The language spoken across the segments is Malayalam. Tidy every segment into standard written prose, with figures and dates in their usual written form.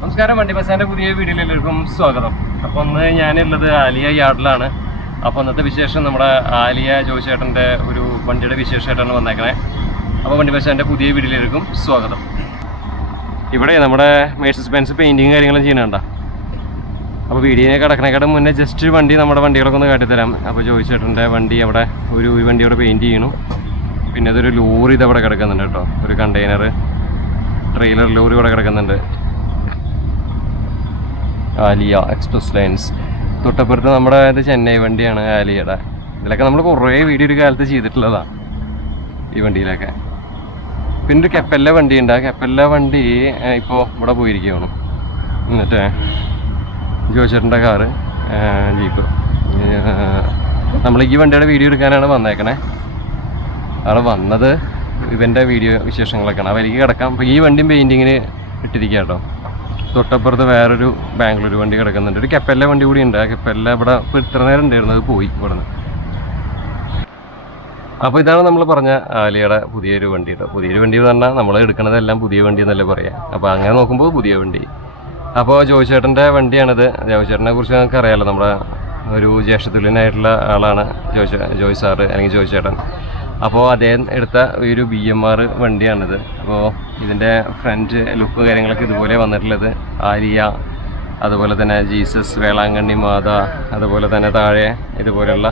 നമസ്കാരം, വണ്ടി ബസാറിന്റെ പുതിയ വീഡിയോയിലേക്കും സ്വാഗതം. അപ്പോൾ ഇന്ന് ഞാനുള്ളത് ആലിയ യാർഡിലാണ്. അപ്പോൾ ഇന്നത്തെ വിശേഷം നമ്മുടെ ആലിയ ജോയിച്ചേട്ടൻ്റെ ഒരു വണ്ടിയുടെ വിശേഷമായിട്ടാണ് വന്നേക്കണേ. അപ്പോൾ വണ്ടി ബസാറിന്റെ പുതിയ വീഡിയോയിലേക്കും സ്വാഗതം. ഇവിടെ നമ്മുടെ മെഴ്സിഡസ് ബെൻസ് പെയിൻറ്റിങ് കാര്യങ്ങളും ചെയ്യുന്നുണ്ടോ. അപ്പോൾ വീഡിയോയെ കിടക്കണേക്കാട്ടും മുന്നേ ജസ്റ്റ് വണ്ടി നമ്മുടെ വണ്ടികളൊക്കെ ഒന്ന് കാട്ടിത്തരാം. അപ്പോൾ ജോയിച്ചേട്ടൻ്റെ വണ്ടി അവിടെ ഒരു വണ്ടി അവിടെ പെയിൻറ്റ് ചെയ്യണു. പിന്നെ അതൊരു ലോറി ഇതവിടെ കിടക്കുന്നുണ്ട് കേട്ടോ, ഒരു കണ്ടെയ്നർ ട്രെയിലർ ലോറി ഇവിടെ കിടക്കുന്നുണ്ട്. ആലിയ എക്സ്പ്രസ് ലൈൻസ് തൊട്ടപ്പുറത്ത് നമ്മുടെ ഇത് ചെന്നൈ വണ്ടിയാണ് ആലിയയുടെ. ഇതിലൊക്കെ നമ്മൾ കുറേ വീഡിയോ ഒരു കാലത്ത് ചെയ്തിട്ടുള്ളതാണ് ഈ വണ്ടിയിലൊക്കെ. പിന്നെ ഒരു കെപ്പല്ല വണ്ടിയുണ്ട്. ആ കെപ്പല്ല വണ്ടി ഇപ്പോൾ ഇവിടെ പോയിരിക്കുകയാണ്. എന്നിട്ട് ജോയിച്ചേട്ടൻ്റെ കാറ് ജീപ്പ്. നമ്മൾ ഈ വണ്ടിയുടെ വീഡിയോ എടുക്കാനാണ് വന്നേക്കണേ. അവിടെ വന്നത് ഇവൻ്റെ വീഡിയോ വിശേഷങ്ങളൊക്കെയാണ്. അപ്പോൾ എനിക്ക് കിടക്കാം. അപ്പോൾ ഈ വണ്ടിയും പെയിൻറ്റിങ്ങിന് ഇട്ടിരിക്കുക കേട്ടോ. തൊട്ടപ്പുറത്ത് വേറൊരു ബാംഗ്ലൂർ വണ്ടി കിടക്കുന്നുണ്ട്. ഒരു കെപ്പല്ല വണ്ടി കൂടി ഉണ്ട്. ആ കെപ്പല്ല ഇവിടെ ഇപ്പോൾ ഇത്ര നേരം ഉണ്ടായിരുന്നു, അത് പോയി ഇവിടെ നിന്ന്. അപ്പോൾ ഇതാണ് നമ്മൾ പറഞ്ഞ ആലിയയുടെ പുതിയൊരു വണ്ടി കേട്ടോ. പുതിയൊരു വണ്ടി എന്ന് പറഞ്ഞാൽ നമ്മൾ എടുക്കുന്നതെല്ലാം പുതിയ വണ്ടി എന്നല്ലേ പറയാം. അപ്പോൾ അങ്ങനെ നോക്കുമ്പോൾ പുതിയ വണ്ടി. അപ്പോൾ ജോയിച്ചേട്ടൻ്റെ വണ്ടിയാണിത്. ജോയിച്ചേട്ടനെ കുറിച്ച് നമുക്ക് അറിയാമല്ലോ, നമ്മുടെ ഒരു ജ്യേഷ്ഠതുല്യനായിട്ടുള്ള ആളാണ് ജോയ് സാറ് അല്ലെങ്കിൽ ജോയിച്ചേട്ടൻ. അപ്പോൾ അദ്ദേഹം എടുത്ത ഒരു BMR വണ്ടിയാണിത്. അപ്പോൾ ഇതിൻ്റെ ഫ്രണ്ട് ലുക്ക് കാര്യങ്ങളൊക്കെ ഇതുപോലെ വന്നിട്ടുള്ളത്. ആലിയ, അതുപോലെ തന്നെ ജീസസ്, വേളാങ്കണ്ണി മാത, അതുപോലെ തന്നെ താഴെ ഇതുപോലെയുള്ള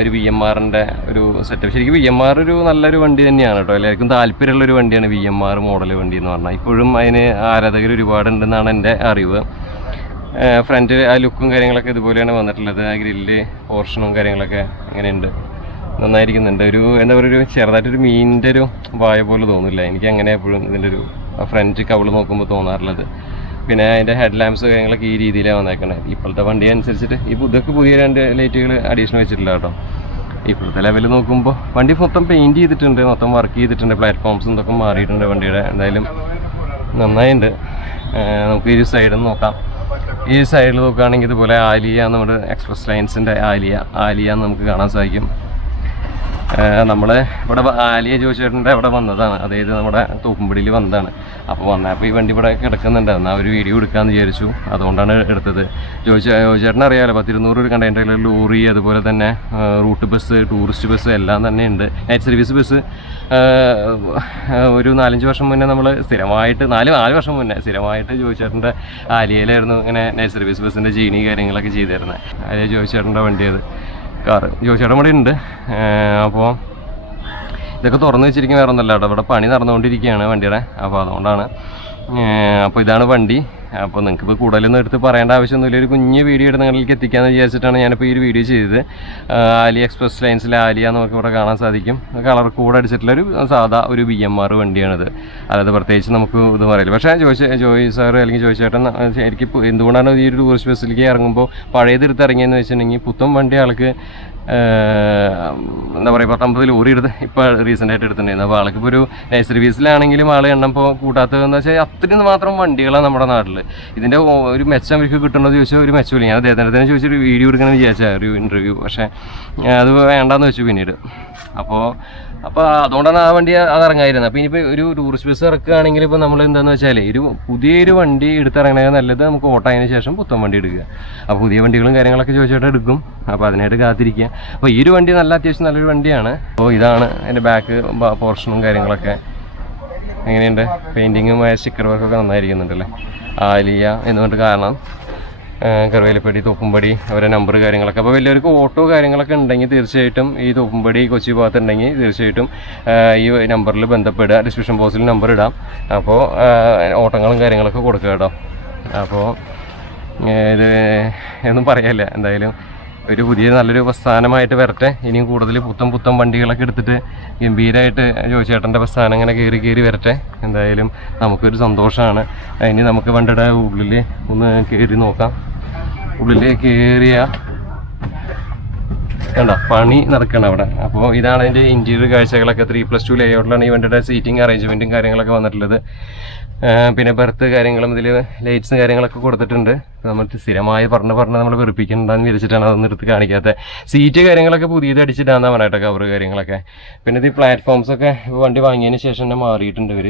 ഒരു BMRൻ്റെ ഒരു സെറ്റപ്പ്. ശരിക്കും BMR ഒരു നല്ലൊരു വണ്ടി തന്നെയാണ് കേട്ടോ. എല്ലാവർക്കും താല്പര്യമുള്ളൊരു വണ്ടിയാണ് BMR മോഡൽ വണ്ടി എന്ന് പറഞ്ഞാൽ. ഇപ്പോഴും അതിന് ആരാധകർ ഒരുപാടുണ്ടെന്നാണ് എൻ്റെ അറിവ്. ഫ്രണ്ട് ആ ലുക്കും കാര്യങ്ങളൊക്കെ ഇതുപോലെയാണ് വന്നിട്ടുള്ളത്. ആ ഗ്രില്ല് പോർഷനും കാര്യങ്ങളൊക്കെ അങ്ങനെയുണ്ട്, നന്നായിരിക്കുന്നുണ്ട്. ഒരു എന്താ പറയുക, ഒരു ചെറുതായിട്ടൊരു മീനിൻ്റെ ഒരു വായ പോലെ തോന്നില്ല എനിക്ക്. അങ്ങനെ എപ്പോഴും ഇതിൻ്റെ ഒരു ഫ്രണ്ട് കവിള് നോക്കുമ്പോൾ തോന്നാറുള്ളത്. പിന്നെ അതിൻ്റെ ഹെഡ് ലാമ്പ്സ് കാര്യങ്ങളൊക്കെ ഈ രീതിയിലാണ് വന്നേക്കണേ. ഇപ്പോഴത്തെ വണ്ടി അനുസരിച്ചിട്ട് ഇതൊക്കെ പുതിയ 2 ലൈറ്റുകൾ അഡീഷണൽ വെച്ചിട്ടില്ല കേട്ടോ. ഇപ്പോഴത്തെ ലെവൽ നോക്കുമ്പോൾ വണ്ടി മൊത്തം പെയിൻറ്റ് ചെയ്തിട്ടുണ്ട്, മൊത്തം വർക്ക് ചെയ്തിട്ടുണ്ട്. പ്ലാറ്റ്ഫോംസും ഇതൊക്കെ മാറിയിട്ടുണ്ട് വണ്ടിയുടെ. എന്തായാലും നന്നായിട്ടുണ്ട്. നമുക്ക് ഈ സൈഡിൽ നിന്ന് നോക്കാം. ഈ സൈഡിൽ നോക്കുകയാണെങ്കിൽ ഇതുപോലെ ആലിയ, നമ്മുടെ എക്സ്പ്രസ് ലൈൻസിൻ്റെ ആലിയ നമുക്ക് കാണാൻ സാധിക്കും. നമ്മൾ ഇവിടെ ആലിയ ജോയിച്ചേട്ടൻ്റെ അവിടെ വന്നതാണ്, അതായത് നമ്മുടെ തോപ്പുംപടിയിൽ വന്നതാണ്. അപ്പോൾ ഈ വണ്ടി ഇവിടെ കിടക്കുന്നുണ്ടായിരുന്നു. ആ ഒരു വീഡിയോ എടുക്കാമെന്ന് വിചാരിച്ചു, അതുകൊണ്ടാണ് എടുത്തത്. ജോയിച്ചേട്ടൻ അറിയാമല്ലോ, 10-200 കണ്ടെയ്നർ ലോറി, അതുപോലെ തന്നെ റൂട്ട് ബസ്, ടൂറിസ്റ്റ് ബസ് എല്ലാം തന്നെ ഉണ്ട്. നൈറ്റ് സർവീസ് ബസ് ഒരു 4-5 വർഷം മുന്നേ നമ്മൾ സ്ഥിരമായിട്ട് 4 വർഷം മുന്നേ സ്ഥിരമായിട്ട് ജോയിച്ചേട്ടൻ്റെ ആലിയയിലായിരുന്നു ഇങ്ങനെ നൈറ്റ് സർവീസ് ബസ്സിൻ്റെ ജീനി കാര്യങ്ങളൊക്കെ ചെയ്തിരുന്നത്. ആലിയ ജോയിച്ചേട്ടൻ്റെ വണ്ടി അത് കാറ് ജോയിച്ചേട്ടൻ ഇവിടെ ഉണ്ട്. അപ്പോൾ ഇതൊക്കെ തുറന്നു വെച്ചിരിക്കും, വേറെ ഒന്നല്ല കേട്ടോ. ഇവിടെ പണി നടന്നുകൊണ്ടിരിക്കുകയാണ് വണ്ടിയുടെ. അപ്പോൾ അതുകൊണ്ടാണ്. അപ്പോൾ ഇതാണ് വണ്ടി. അപ്പോൾ നിങ്ങൾക്കിപ്പോൾ കൂടുതലൊന്നും എടുത്ത് പറയേണ്ട ആവശ്യമൊന്നുമില്ല. ഒരു കുഞ്ഞ് വീഡിയോ എടുത്ത് നിങ്ങളിലേക്ക് എത്തിക്കാമെന്ന് വിചാരിച്ചിട്ടാണ് ഞാനിപ്പോൾ ഈ ഒരു വീഡിയോ ചെയ്തത്. ആലിയ എക്സ്പ്രസ് ലൈൻസിലെ ആലിയ നമുക്ക് ഇവിടെ കാണാൻ സാധിക്കും. കളർ കൂടെ അടിച്ചിട്ടുള്ളൊരു സാധാ ഒരു BMR വണ്ടിയാണിത്. അതായത് പ്രത്യേകിച്ച് നമുക്ക് ഇത് പറയില്ല. പക്ഷേ ജോയ് സാറ് അല്ലെങ്കിൽ ജോയിച്ചേട്ടൻ ശരിക്കും എന്തുകൊണ്ടാണ് ഈ ഒരു ടൂറിസ്റ്റ് ബസ്സിലേക്ക് ഇറങ്ങുമ്പോൾ പഴയതെടുത്ത് ഇറങ്ങിയെന്ന് വെച്ചിട്ടുണ്ടെങ്കിൽ പുത്തൻ വണ്ടി ആൾക്ക് എന്താ പറയുക 10-50 ലോറി എടുത്ത് ഇപ്പോൾ റീസെൻ്റായിട്ട് എടുത്തിട്ടുണ്ടായിരുന്നു. അപ്പോൾ ആൾക്കിപ്പോൾ ഒരു നൈറ്റ് സർവീസിലാണെങ്കിലും ആൾ എണ്ണം ഇപ്പോൾ കൂട്ടാത്തതെന്ന് വെച്ചാൽ അത്രയും മാത്രം വണ്ടികളാണ് നമ്മുടെ നാട്ടിൽ. ഇതിൻ്റെ ഒരു മെച്ചം അവർക്ക് കിട്ടണമെന്ന് ചോദിച്ചാൽ ഒരു മെച്ചമില്ല. ഞാൻ അദ്ദേഹത്തിൻ്റെ തന്നെ ചോദിച്ചൊരു വീഡിയോ എടുക്കണമെന്ന് വിചാരിച്ചാൽ ഒരു ഇൻ്റർവ്യൂ, പക്ഷേ അത് വേണ്ടാന്ന് വെച്ചു പിന്നീട്. അപ്പോൾ അതുകൊണ്ടാണ് ആ വണ്ടി അത് ഇറങ്ങാതിരുന്നത്. അപ്പോൾ ഇനിയിപ്പോൾ ഒരു ടൂറിസ്റ്റ് ബസ് ഇറക്കുകയാണെങ്കിൽ ഇപ്പോൾ നമ്മൾ എന്താണെന്ന് വെച്ചാൽ ഒരു പുതിയൊരു വണ്ടി എടുത്തിറങ്ങണേ നല്ലത് നമുക്ക് ഓട്ടതിന് ശേഷം പുത്തൻ വണ്ടി എടുക്കുക. അപ്പോൾ പുതിയ വണ്ടികളും കാര്യങ്ങളൊക്കെ ചോദിച്ചിട്ട് എടുക്കും. അപ്പോൾ അതിനായിട്ട് കാത്തിരിക്കുക. അപ്പോൾ ഈ ഒരു വണ്ടി അത്യാവശ്യം നല്ലൊരു വണ്ടിയാണ്. അപ്പോൾ ഇതാണ് അതിൻ്റെ ബാക്ക് പോർഷനും കാര്യങ്ങളൊക്കെ. എങ്ങനെയുണ്ട്? പെയിൻറ്റിങ്ങും സ്റ്റിക്കർ വർക്കൊക്കെ നന്നായിരിക്കുന്നുണ്ടല്ലേ. ആലിയ എന്ന് പറഞ്ഞിട്ട് കാരണം കറുവേലിപ്പടി, തോപ്പുംപടി, അവരെ നമ്പർ കാര്യങ്ങളൊക്കെ. അപ്പോൾ വലിയവർക്ക് ഓട്ടോ കാര്യങ്ങളൊക്കെ ഉണ്ടെങ്കിൽ തീർച്ചയായിട്ടും ഈ തോപ്പുംപടി കൊച്ചി ഭാഗത്തുണ്ടെങ്കിൽ തീർച്ചയായിട്ടും ഈ നമ്പറിൽ ബന്ധപ്പെടുക. ഡിസ്ക്രിപ്ഷൻ ബോക്സിൽ നമ്പർ ഇടാം. അപ്പോൾ ഓട്ടങ്ങളും കാര്യങ്ങളൊക്കെ കൊടുക്കുക കേട്ടോ. അപ്പോൾ ഇത് ഒന്നും പറയാനില്ല. എന്തായാലും ഒരു നല്ലൊരു പ്രസ്ഥാനമായിട്ട് വരട്ടെ. ഇനിയും കൂടുതൽ പുത്തൻ വണ്ടികളൊക്കെ എടുത്തിട്ട് ഗംഭീരമായിട്ട് ജോയിച്ചേട്ടൻ്റെ പ്രസ്ഥാനം ഇങ്ങനെ കയറി വരട്ടെ. എന്തായാലും നമുക്കൊരു സന്തോഷമാണ്. ഇനി നമുക്ക് വണ്ടിയുടെ ഉള്ളിൽ ഒന്ന് കയറി നോക്കാം. ഉള്ളിൽ കയറിയ കണ്ടോ പണി നടക്കണം അവിടെ. അപ്പോൾ ഇതാണ് അതിൻ്റെ ഇൻറ്റീരിയർ കാഴ്ചകളൊക്കെ. 3+2 ലേഔട്ടിലാണ് ഈ വണ്ടിയുടെ സീറ്റിംഗ് അറേഞ്ച്മെൻറ്റും കാര്യങ്ങളൊക്കെ വന്നിട്ടുള്ളത്. പിന്നെ ബർത്ത് കാര്യങ്ങളും ഇതിൽ ലൈറ്റ്സും കാര്യങ്ങളൊക്കെ കൊടുത്തിട്ടുണ്ട്. നമ്മൾ സ്ഥിരമായി പറഞ്ഞ് നമ്മൾ വെറുപ്പിക്കണ്ടെന്ന് വിചാരിച്ചിട്ടാണ് അതൊന്നും എടുത്ത് കാണിക്കാത്തത്. സീറ്റ് കാര്യങ്ങളൊക്കെ പുതിയത് അടിച്ചിട്ടാന്ന് പറഞ്ഞിട്ട് കവർ കാര്യങ്ങളൊക്കെ. പിന്നെ ഇത് പ്ലാറ്റ്ഫോംസൊക്കെ വണ്ടി വാങ്ങിയതിന് ശേഷം തന്നെ മാറിയിട്ടുണ്ട് ഇവർ.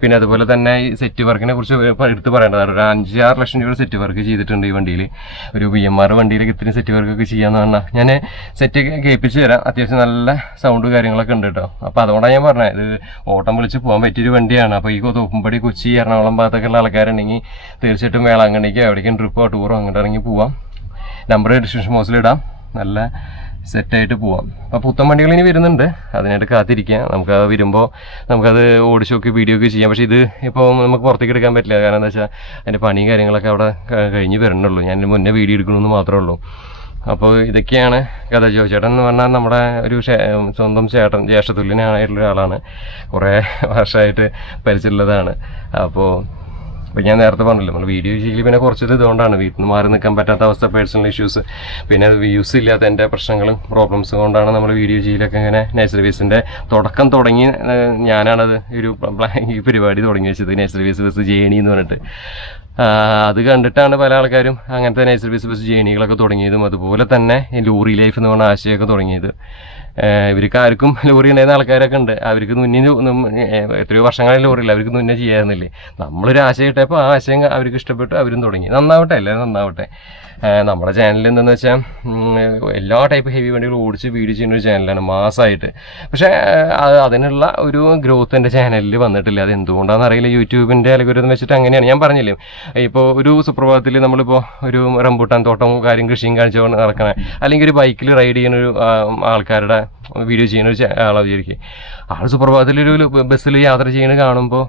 പിന്നെ അതുപോലെ തന്നെ ഈ സെറ്റ് വർക്കിനെ കുറിച്ച് എടുത്ത് പറയേണ്ടതാണ്. ഒരു 5-6 ലക്ഷം രൂപ സെറ്റ് വർക്ക് ചെയ്തിട്ടുണ്ട് ഈ വണ്ടിയിൽ. ഒരു BMR വണ്ടിയിലേക്ക് ഇത്രയും സെറ്റ് വർക്കൊക്കെ ചെയ്യാന്ന് പറഞ്ഞാൽ ഞാൻ സെറ്റ് കേൾപ്പിച്ച് തരാം. അത്യാവശ്യം നല്ല സൗണ്ട് കാര്യങ്ങളൊക്കെ ഉണ്ട് കേട്ടോ. അപ്പോൾ അതുകൊണ്ടാണ് ഞാൻ പറഞ്ഞത്, ഇത് ഓട്ടം വിളിച്ച് പോകാൻ പറ്റിയൊരു വണ്ടിയാണ്. അപ്പോൾ ഈ തോപ്പുംപടി, കൊച്ചി, എറണാകുളം ഭാഗത്തൊക്കെ ഉള്ള ആൾക്കാരുണ്ടെങ്കിൽ തീർച്ചയായിട്ടും വേളാങ്കണ്ണിക്ക് എവിടേക്കും ട്രിപ്പോ ടൂറോ അങ്ങോട്ട് ഇറങ്ങി പോവാം. നമ്പർ ഡിസ്ക്രിപ്ഷൻ ബോക്സിലിടാം. നല്ല സെറ്റായിട്ട് പോവാം. അപ്പോൾ പുത്തൻ വണ്ടികൾ ഇനി വരുന്നുണ്ട്, അതിനായിട്ട് കാത്തിരിക്കുക. നമുക്കത് വരുമ്പോൾ നമുക്കത് ഓടിച്ചൊക്കെ വീഡിയോ ഒക്കെ ചെയ്യാം. പക്ഷേ ഇത് ഇപ്പോൾ നമുക്ക് പുറത്തേക്ക് എടുക്കാൻ പറ്റില്ല. കാരണം എന്താ വെച്ചാൽ അതിൻ്റെ പണിയും കാര്യങ്ങളൊക്കെ അവിടെ കഴിഞ്ഞ് വരണുള്ളൂ. ഞാൻ മുന്നേ വീഡിയോ എടുക്കണമെന്ന് മാത്രമേ ഉള്ളൂ. അപ്പോൾ ഇതൊക്കെയാണ് കഥ. ജോയിച്ചേട്ടൻ എന്ന് പറഞ്ഞാൽ നമ്മുടെ ഒരു സ്വന്തം ചേട്ടൻ, ജ്യേഷ്ഠതുല്യനായിട്ടുള്ള ഒരാളാണ്. കുറേ വർഷമായിട്ട് പരിചയമുള്ളതാണ്. അപ്പോൾ ഞാൻ നേരത്തെ പറഞ്ഞില്ല, നമ്മൾ വീഡിയോ ചെയ്യൽ പിന്നെ കുറച്ചത് ഇതുകൊണ്ടാണ്, വീട്ടിൽ നിന്ന് മാറി നിൽക്കാൻ പറ്റാത്ത അവസ്ഥ, പേഴ്സണൽ ഇഷ്യൂസ്, പിന്നെ വ്യൂസ് ഇല്ലാത്ത എൻ്റെ പ്രശ്നങ്ങളും പ്രോബ്ലംസ് കൊണ്ടാണ് നമ്മൾ വീഡിയോ ചെയ്യലൊക്കെ ഇങ്ങനെ നൈറ്റ് സർവീസിൻ്റെ തുടക്കം തുടങ്ങി. ഞാനാണത് ഈ പരിപാടി തുടങ്ങി വെച്ചത്, നൈറ്റ് സർവീസ് ബസ് ജേണി എന്ന് പറഞ്ഞിട്ട്. അത് കണ്ടിട്ടാണ് പല ആൾക്കാരും അങ്ങനത്തെ നൈറ്റ് സർവീസ് ബസ് ജേണികളൊക്കെ തുടങ്ങിയതും, അതുപോലെ തന്നെ ലോറി ലൈഫ് എന്ന് പറഞ്ഞ ആശയമൊക്കെ തുടങ്ങിയത്. ഇവർക്ക് ആർക്കും ലോറി ഉണ്ടായിരുന്ന ആൾക്കാരൊക്കെ ഉണ്ട്, അവർക്ക് മുന്നേ എത്രയോ വർഷങ്ങളിൽ ലോറിയില്ല, അവർക്ക് മുന്നേ ചെയ്യാറുന്നില്ലേ. നമ്മളൊരു ആശയം ഇട്ടപ്പോൾ ആ ആശയം അവർക്ക് ഇഷ്ടപ്പെട്ടു, അവരും തുടങ്ങി. നന്നാവട്ടെ, എല്ലാവരും നന്നാവട്ടെ. നമ്മുടെ ചാനൽ എന്താണെന്ന് വെച്ചാൽ എല്ലാ ടൈപ്പ് ഹെവി വണ്ടികൾ ഓടിച്ച് വീഡിയോ ചെയ്യുന്ന ഒരു ചാനലാണ് മാസമായിട്ട്. പക്ഷേ അതിനുള്ള ഒരു ഗ്രോത്ത് എൻ്റെ ചാനലിൽ വന്നിട്ടില്ല. അത് എന്തുകൊണ്ടാണെന്ന് അറിയില്ല. യൂട്യൂബിൻ്റെ അൽഗോരിതം വെച്ചിട്ട് അങ്ങനെയാണ്. ഞാൻ പറഞ്ഞില്ലേ, ഇപ്പോൾ ഒരു സുപ്രഭാതത്തിൽ നമ്മളിപ്പോൾ ഒരു റംബൂട്ടാൻ തോട്ടവും കൃഷിയും കാണിച്ചുകൊണ്ട് നടക്കണേ, അല്ലെങ്കിൽ ഒരു ബൈക്കിൽ റൈഡ് ചെയ്യുന്ന ഒരു ആൾക്കാരുടെ വീഡിയോ ചെയ്യുന്ന ഒരു ആളെ വിചാരിക്കും. ആൾ സുപ്രഭാതത്തിൽ ഒരു ബസ്സിൽ യാത്ര ചെയ്യുന്നത് കാണുമ്പോൾ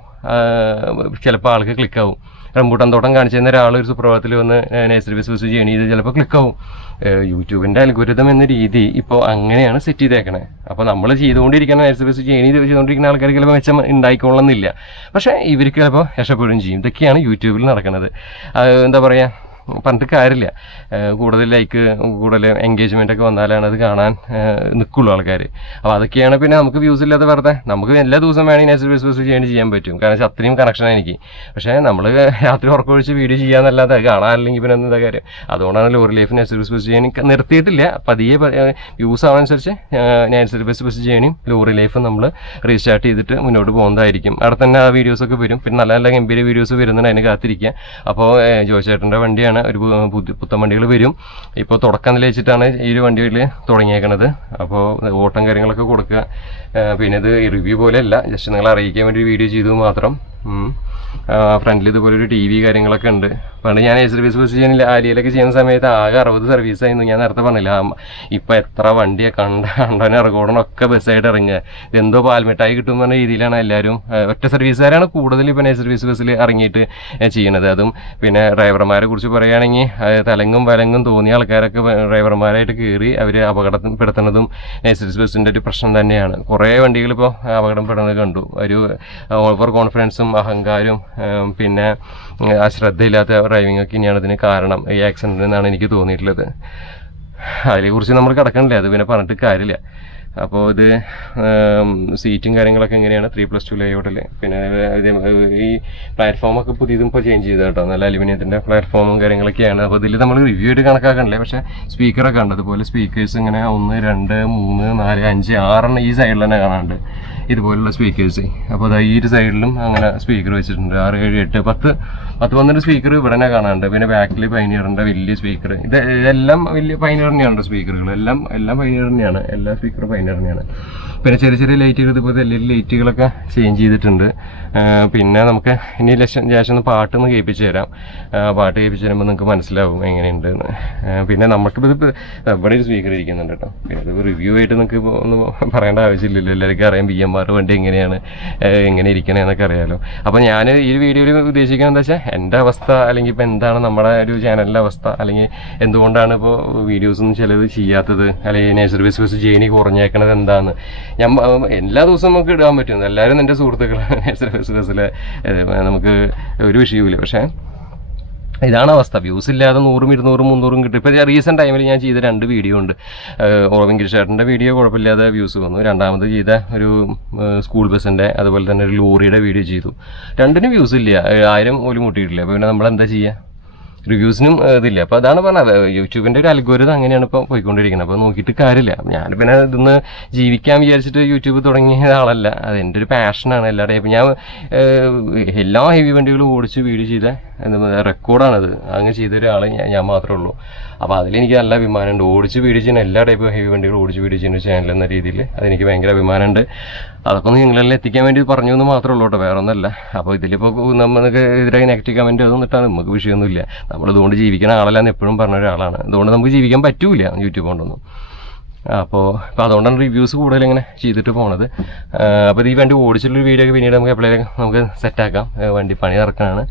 ചിലപ്പോൾ ആൾക്ക് ക്ലിക്കാവും. റംബൂട്ടാൻ തോട്ടം കാണിച്ചു തന്ന ഒരാൾ ഒരു സുപ്രഭാതത്തിൽ വന്ന് നൈറ്റ് സർവീസ് ബസ് ചെയ്യണ ഇത് ചിലപ്പോൾ ക്ലിക്കാവും. യൂട്യൂബിൻ്റെ അൽഗോരിതം എന്ന രീതി ഇപ്പോൾ അങ്ങനെയാണ് സെറ്റ് ചെയ്തേക്കണേ. അപ്പോൾ നമ്മൾ ചെയ്തുകൊണ്ടിരിക്കുന്ന നൈറ്റ് സർവീസ് ചെയ്തുകൊണ്ടിരിക്കുന്ന ആൾക്കാർക്ക് ചിലപ്പോൾ മെച്ചം ഉണ്ടായിക്കൊള്ളുന്നില്ല. പക്ഷേ ഇവർക്ക് ചിലപ്പോൾ രക്ഷപ്പെടുകയും ചെയ്യും. ഇതൊക്കെയാണ് യൂട്യൂബിൽ നടക്കുന്നത്. എന്താ പറയുക, പറഞ്ഞിട്ട് കാര്യമില്ല. കൂടുതൽ ലൈക്ക്, കൂടുതൽ എൻഗേജ്മെൻ്റ് ഒക്കെ വന്നാലാണ് അത് കാണാൻ നിൽക്കുള്ളൂ ആൾക്കാർ. അപ്പോൾ അതൊക്കെയാണ്. പിന്നെ നമുക്ക് വ്യൂസ് ഇല്ലാതെ വെറുതെ നമുക്ക് എല്ലാ ദിവസവും വേണമെങ്കിൽ നൈറ്റ് സർവീസ് ബസ് ചെയ്യാൻ പറ്റും. കാരണം വെച്ചാൽ അത്രയും കണക്ഷനാണ് എനിക്ക്. പക്ഷേ നമ്മൾ രാത്രി ഉറക്കമൊഴിച്ച് വീഡിയോ ചെയ്യാന്നല്ലാതെ കാണാനില്ലെങ്കിൽ പിന്നെ എന്താ കാര്യം. അതുകൊണ്ടാണ് lorry life night service bus ചെയ്യാൻ നിർത്തിയിട്ടില്ല. പതിയെ വ്യൂസ് ആവാനുസരിച്ച് നൈറ്റ് സർവീസ് ബസ് ചെയ്യാനും ലോറി ലൈഫ് നമ്മൾ റീസ്റ്റാർട്ട് ചെയ്തിട്ട് മുന്നോട്ട് പോകുന്നതായിരിക്കും. അവിടെ തന്നെ ആ വീഡിയോസൊക്കെ വരും. പിന്നെ നല്ല നല്ല ഗംഭീര വീഡിയോസ് വരുന്നുണ്ട്, അതിന് കാത്തിരിക്കുക. അപ്പോൾ ജോയിച്ചേട്ടൻ്റെ വണ്ടിയാണ്, ഒരു പുത്തൻ വണ്ടികൾ വരും. ഇപ്പോൾ തുടക്കം നിലയിച്ചിട്ടാണ് ഈ ഒരു വണ്ടിയിൽ തുടങ്ങിയേക്കണത്. അപ്പോൾ ഓട്ടം കാര്യങ്ങളൊക്കെ കൊടുക്കുക. പിന്നെ ഇത് റിവ്യൂ പോലെയല്ല, ജസ്റ്റ് നിങ്ങളെ അറിയിക്കാൻ വേണ്ടി വീഡിയോ ചെയ്തു മാത്രം. ഫ്രണ്ടിൽ ഇതുപോലെ ഒരു TV കാര്യങ്ങളൊക്കെ ഉണ്ട്. പണ്ട് ഞാൻ സർവീസ് ബസ് ചെയ്യാൻ ആലിയയിലൊക്കെ ചെയ്യുന്ന സമയത്ത് ആകെ 60 സർവീസായിരുന്നു. ഞാൻ നേരത്തെ പറഞ്ഞില്ല. ഇപ്പം എത്ര വണ്ടിയെ കണ്ടനെ ഇറങ്ങോടനൊക്കെ ബസ്സായിട്ട് ഇറങ്ങുക. ഇതെന്തോ പാൽമിഠായി കിട്ടുമെന്ന് പറഞ്ഞ രീതിയിലാണ് എല്ലാവരും. ഒറ്റ സർവീസുകാരാണ് കൂടുതൽ ഇപ്പം സർവീസ് ബസ്സിൽ ഇറങ്ങിയിട്ട് ചെയ്യണത്. അതും പിന്നെ ഡ്രൈവർമാരെ കുറിച്ച് പറയുകയാണെങ്കിൽ തലങ്ങും വലങ്ങും തോന്നിയ ആൾക്കാരൊക്കെ ഡ്രൈവർമാരായിട്ട് കയറി അവർ അപകടപ്പെടുത്തുന്നതും സർവീസ് ബസ്സിൻ്റെ ഒരു പ്രശ്നം തന്നെയാണ്. കുറേ വണ്ടികൾ ഇപ്പോൾ അപകടപ്പെടുന്നത് കണ്ടു. ഒരു ഓവർ കോൺഫിഡൻസും അഹങ്കാരവും പിന്നെ അശ്രദ്ധയില്ലാത്ത ഡ്രൈവിംഗ് ഒക്കെ ഇനിയാണ് ഇതിന് കാരണം, ഈ ആക്സിഡൻറ്റിൽ നിന്നാണ് എനിക്ക് തോന്നിയിട്ടുള്ളത്. അതിനെക്കുറിച്ച് നമ്മൾ കിടക്കണില്ല, അത് പിന്നെ പറഞ്ഞിട്ട് കാര്യമില്ല. അപ്പോൾ ഇത് സീറ്റും കാര്യങ്ങളൊക്കെ എങ്ങനെയാണ് 3+2 ലേഔട്ടിൽ. പിന്നെ ഈ പ്ലാറ്റ്ഫോമൊക്കെ പുതിയതും ഇപ്പോൾ ചേഞ്ച് ചെയ്ത് കേട്ടോ, നല്ല അലുമിനിയത്തിൻ്റെ പ്ലാറ്റ്ഫോമും കാര്യങ്ങളൊക്കെയാണ്. അപ്പോൾ ഇതിൽ നമ്മൾ റിവ്യൂ ആയിട്ട് കണക്കാക്കണില്ല. പക്ഷേ സ്പീക്കറൊക്കെ ഉണ്ട്. അതുപോലെ സ്പീക്കേഴ്സ് ഇങ്ങനെ 1, 2, 3, 4, 5, 6 ഈ സൈഡിൽ തന്നെ കാണാനുണ്ട് ഇതുപോലുള്ള സ്പീക്കേഴ്സ്. അപ്പോൾ അതാ ഈ ഒരു സൈഡിലും അങ്ങനെ സ്പീക്കർ വെച്ചിട്ടുണ്ട്. 6, 7, 8, 10, 12 സ്പീക്കർ ഇവിടെ തന്നെ കാണാനുണ്ട്. പിന്നെ ബാക്കിൽ പൈനിയറിൻ്റെ വലിയ സ്പീക്കർ. ഇതെല്ലാം വലിയ പൈനിയർ തന്നെയാണ് സ്പീക്കറുകൾ. എല്ലാം പൈനിയർ തന്നെയാണ്. എല്ലാ സ്പീക്കറും പൈനിയർ തന്നെയാണ്. പിന്നെ ചെറിയ ചെറിയ ലൈറ്റുകൾ, ഇതുപോലെ LED ലൈറ്റുകളൊക്കെ ചേഞ്ച് ചെയ്തിട്ടുണ്ട്. പിന്നെ നമുക്ക് ഇനി ശേഷം ഒന്ന് പാട്ടൊന്ന് കേൾപ്പിച്ച് തരാം. പാട്ട് കേൾപ്പിച്ച് തരുമ്പോൾ നിങ്ങൾക്ക് മനസ്സിലാവും എങ്ങനെയുണ്ടെന്ന്. പിന്നെ നമുക്കിപ്പോൾ ഇത് ഇവിടെ ഒരു സ്പീക്കർ ഇരിക്കുന്നുണ്ട് കേട്ടോ. പിന്നെ ഇത് റിവ്യൂ ആയിട്ട് നിങ്ങൾക്ക് ഒന്ന് പറയേണ്ട ആവശ്യമില്ലല്ലോ, എല്ലാവർക്കും അറിയാം BMR വണ്ടി എങ്ങനെ ഇരിക്കണേന്നൊക്കെ അറിയാമല്ലോ. അപ്പോൾ ഞാൻ ഈ വീഡിയോയിൽ ഉദ്ദേശിക്കുന്നത് എന്താ വെച്ചാൽ എൻ്റെ അവസ്ഥ, അല്ലെങ്കിൽ ഇപ്പോൾ എന്താണ് നമ്മുടെ ഒരു ചാനലിൻ്റെ അവസ്ഥ, അല്ലെങ്കിൽ എന്തുകൊണ്ടാണ് ഇപ്പോൾ വീഡിയോസൊന്നും ചിലത് ചെയ്യാത്തത്, അല്ലെങ്കിൽ നൈറ്റ് സർവീസ് ബസ് ജേണി കുറഞ്ഞേക്കണത് എന്താണെന്ന്. ഞാൻ എല്ലാ ദിവസവും നമുക്ക് ഇടാൻ പറ്റും. എല്ലാവരും എൻ്റെ സുഹൃത്തുക്കൾ നൈറ്റ് സർവീസ് ബസ്സിൽ നമുക്ക് ഒരു വിഷയവുമില്ല. പക്ഷേ ഇതാണ് അവസ്ഥ. വ്യൂസ് ഇല്ലാതെ 100, 200, 300 കിട്ടും. ഇപ്പോൾ റീസെൻറ്റ് ടൈമിൽ ഞാൻ ചെയ്ത 2 വീഡിയോ ഉണ്ട്. ഓറവിൻകിരിശേട്ടൻ്റെ വീഡിയോ കുഴപ്പമില്ലാതെ വ്യൂസ് വന്നു. രണ്ടാമത് ചെയ്ത ഒരു സ്കൂൾ ബസ്സിൻ്റെ, അതുപോലെ തന്നെ ഒരു ലോറിയുടെ വീഡിയോ ചെയ്തു. രണ്ടിനും വ്യൂസ് ഇല്ല, 1000 പോലും മുട്ടിയിട്ടില്ല. അപ്പോൾ പിന്നെ നമ്മളെന്താ ചെയ്യുക? റിവ്യൂസിനും ഇതില്ല. അപ്പോൾ അതാണ് പറഞ്ഞത്, യൂട്യൂബിൻ്റെ ഒരു അൽഗോരിതം അങ്ങനെയാണ് ഇപ്പോൾ പോയിക്കൊണ്ടിരിക്കുന്നത്. അപ്പോൾ നോക്കിയിട്ട് കാര്യമില്ല. ഞാൻ പിന്നെ ഇതൊന്ന് ജീവിക്കാൻ വിചാരിച്ചിട്ട് യൂട്യൂബ് തുടങ്ങിയ ആളല്ല, അത് എൻ്റെ ഒരു പാഷനാണ്. എല്ലാവരുടെയും ഇപ്പം ഞാൻ എല്ലാ ഹെവി വണ്ടികളും ഓടിച്ച് വീഡിയോ ചെയ്ത റെക്കോർഡാണത്. അങ്ങനെ ചെയ്ത ഒരാൾ ഞാൻ മാത്രമേ ഉള്ളൂ. അപ്പോൾ അതിലെനിക്ക് നല്ല അഭിമാനമുണ്ട്. ഓടിച്ച് വീഡിയോ ചെയ്യുന്ന എല്ലാ ടൈപ്പ് ഹെവി വണ്ടികളും ഓടിച്ച് വീഡിയോ ചെയ്യുന്ന ചാനൽ എന്ന രീതിയിൽ അതെനിക്ക് ഭയങ്കര അഭിമാനമുണ്ട്. അതൊക്കെ ഒന്ന് നിങ്ങളെല്ലാം എത്തിക്കാൻ വേണ്ടി പറഞ്ഞു എന്ന് മാത്രമേ ഉള്ളൂ കേട്ടോ, വേറെ ഒന്നല്ല. അപ്പോൾ ഇതിലിപ്പോൾ നമുക്ക് എതിരെ നെഗറ്റീവ് കമൻറ്റ് അതൊന്നും ഇട്ടാൽ നമുക്ക് വിഷയമൊന്നുമില്ല. നമ്മളിതുകൊണ്ട് ജീവിക്കുന്ന ആളല്ലാന്ന് എപ്പോഴും പറഞ്ഞ ഒരാളാണ്. അതുകൊണ്ട് നമുക്ക് ജീവിക്കാൻ പറ്റൂല യൂട്യൂബ് കൊണ്ടൊന്നും. അപ്പോൾ അതുകൊണ്ടാണ് റിവ്യൂസ് കൂടുതൽ ഇങ്ങനെ ചെയ്തിട്ട് പോണത്. അപ്പോൾ ഈ വണ്ടി ഓടിച്ചുള്ളൊരു വീഡിയോ ഒക്കെ പിന്നീട് നമുക്ക് എപ്പോഴേക്കും നമുക്ക് സെറ്റാക്കാം. വണ്ടി പണി ഇറക്കാനാണ്.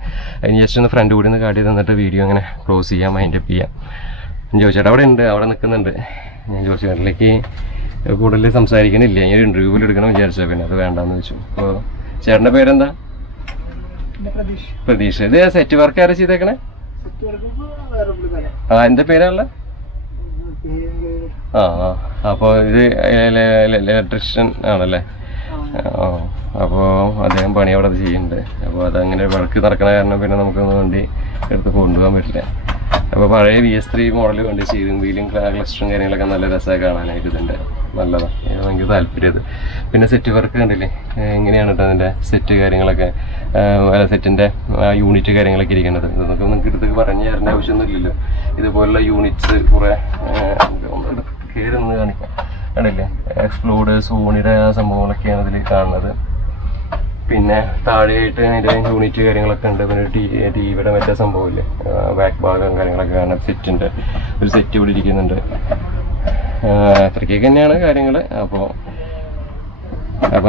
അതിന് ജസ്റ്റ് ഒന്ന് ഫ്രണ്ട് കൂടി ഒന്ന് കാട്ടി തന്നിട്ട് വീഡിയോ അങ്ങനെ ക്ലോസ് ചെയ്യാം, മൈൻഡപ്പ് ചെയ്യാം. ജോസേട്ടാ അവിടെ ഉണ്ട്, അവിടെ നിൽക്കുന്നുണ്ട്. ഞാൻ ജോസേട്ടനിലേക്ക് കൂടുതൽ സംസാരിക്കണില്ല. ഞാൻ ഇൻ്റർവ്യൂവിൽ എടുക്കണം വിചാരിച്ചത്, പിന്നെ അത് വേണ്ടാന്ന് വെച്ചു. അപ്പോൾ ചേട്ടൻ്റെ പേരെന്താ? പ്രതീക്ഷ. ഇത് സെറ്റ് വർക്ക് ആരാ ചെയ്തേക്കണേ? എൻ്റെ പേരാണല്ലോ. അപ്പോൾ ഇത് ഇലക്ട്രീഷ്യൻ ആണല്ലേ? അപ്പോൾ അദ്ദേഹം പണി അവിടെ ചെയ്യുന്നുണ്ട്. അപ്പോൾ അതങ്ങനെ വർക്ക് നടക്കണ കാരണം പിന്നെ നമുക്കൊന്നും വണ്ടി എടുത്ത് കൊണ്ടുപോകാൻ പറ്റില്ല. അപ്പോൾ പഴയ VS3 മോഡൽ വണ്ടി സ്റ്റീറിംഗ് വീലും ക്ലസ്റ്ററും കാര്യങ്ങളൊക്കെ നല്ല രസമായി കാണാനായിട്ട്. ഇതിൻ്റെ നല്ലതാണ്, ഭയങ്കര താല്പര്യം ഇത്. പിന്നെ സെറ്റ് വർക്ക് കണ്ടില്ലേ എങ്ങനെയാണ് കേട്ടോ അതിൻ്റെ സെറ്റ് കാര്യങ്ങളൊക്കെ, സെറ്റിൻ്റെ യൂണിറ്റ് കാര്യങ്ങളൊക്കെ ഇരിക്കുന്നത്. ഇതൊക്കെ നിങ്ങൾക്ക് എടുത്ത് പറഞ്ഞു തരേണ്ട ആവശ്യമൊന്നുമില്ലല്ലോ. ഇതുപോലുള്ള യൂണിറ്റ്സ് കുറേ കയറി നിന്ന് കാണിക്കാം. കണ്ടില്ലേ എക്സ്പ്ലോഡ് സോണിയുടെ സംഭവങ്ങളൊക്കെയാണ് ഇതിൽ കാണുന്നത്. പിന്നെ താഴെയായിട്ട് അതിൻ്റെ യൂണിറ്റ് കാര്യങ്ങളൊക്കെ ഉണ്ട്. പിന്നെ ടിവിയുടെ മറ്റേ സംഭവമില്ലേ, ബാക്ക് ഭാഗം കാര്യങ്ങളൊക്കെ കാണാൻ സെറ്റിൻ്റെ ഒരു സെറ്റ് ഇവിടെ ഇരിക്കുന്നുണ്ട്. അത്രയ്ക്കൊക്കെ തന്നെയാണ് കാര്യങ്ങൾ. അപ്പോൾ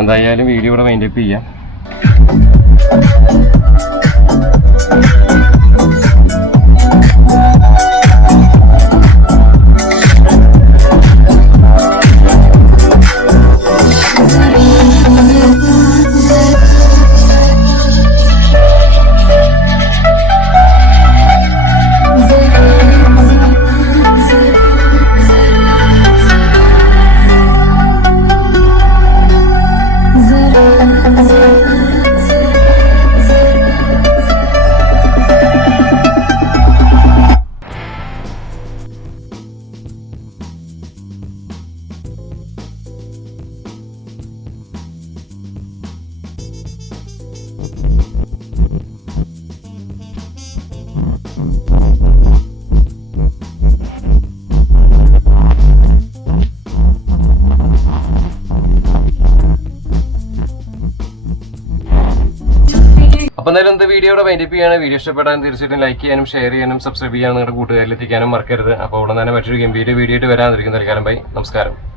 എന്തായാലും വീഡിയോ ഇവിടെ വൈൻഡപ്പ് ചെയ്യാം. അപ്പോൾ എന്തായാലും ഇന്നത്തെ വീഡിയോയുടെ വൈൻഡപ്പ് ചെയ്യാണ്. വീഡിയോ ഇഷ്ടപ്പെടാൻ തീർച്ചയായിട്ടും ലൈക്ക് ചെയ്യാനും ഷെയർ ചെയ്യാനും സബ്സ്ക്രൈബ് ചെയ്യാനും നിങ്ങളുടെ കൂട്ടുകാരിൽ എത്തിക്കാനും മറക്കരുത്. അപ്പോൾ ഉടൻ തന്നെ മറ്റൊരു ഗംഭീര വീഡിയോ ആയിട്ട് വരാതിരിക്കും. തൽക്കാലം ബൈ, നമസ്കാരം.